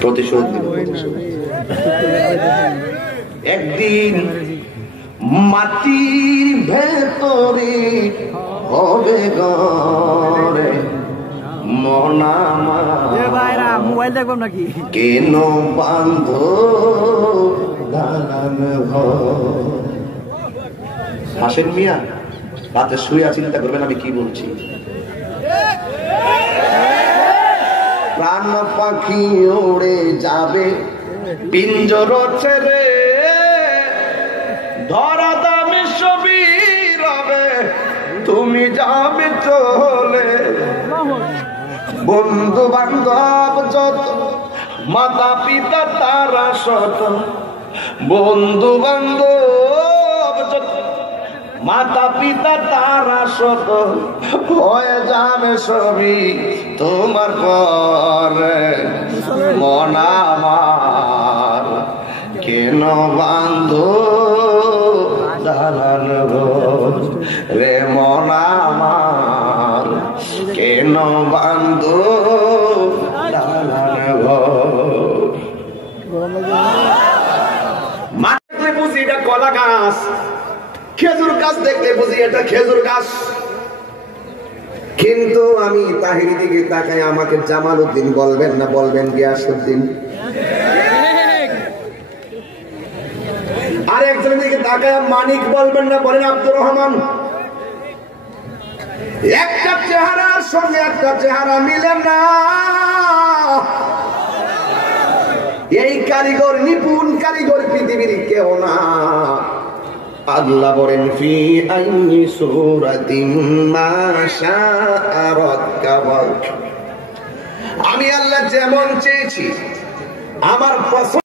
প্রতিশোধ নিব। একদিন মাটির ভেতরে হবে ঘরে মন আমার, মোবাইল দেখবাম নাকি কেন বান্ধ দালান ঘর। হাসেন মিয়া, রাতে শুয়ে চিন্তা করবেন আমি কি বলছি। প্রাণ পাখি উড়ে যাবে পিঞ্জর ছেড়ে, ধরা দামে সবই রবে তুমি যাবে চলে। বন্ধু বান্ধব যত মাতা পিতা তারা শত, বন্ধু বান্ধব যত মাতা পিতা তারা শত, হয়ে যাবে সবই তোমার পরে মন আমার, কেন বান্ধ দালান ঘর রে মন আমার, কেন বান্ধ দালান ঘর। মাঠে বুঝি এটা কলা গাছ, খেজুর গাছ দেখলে বুঝি এটা খেজুর গাছ। কিন্তু আমি তাহির দিকে তাকাই, আমাকে জামালউদ্দিন বলবেন না বলবেন গিয়াসউদ্দিন? আর একজনের দিকে তাকায় মানিক বলবেন না বলেন আব্দুর রহমান? একটা চেহারার সঙ্গে একটা চেহারা মিলে না। এই কারিগর, নিপুণ কারিগর পৃথিবীর কেউ না। আল্লাহ বলেন ফি আইয়ি সূরাতিন মা শাআ রাক্কাবাক, আমি আল্লাহ যেমন চেয়েছি আমার পছন্দ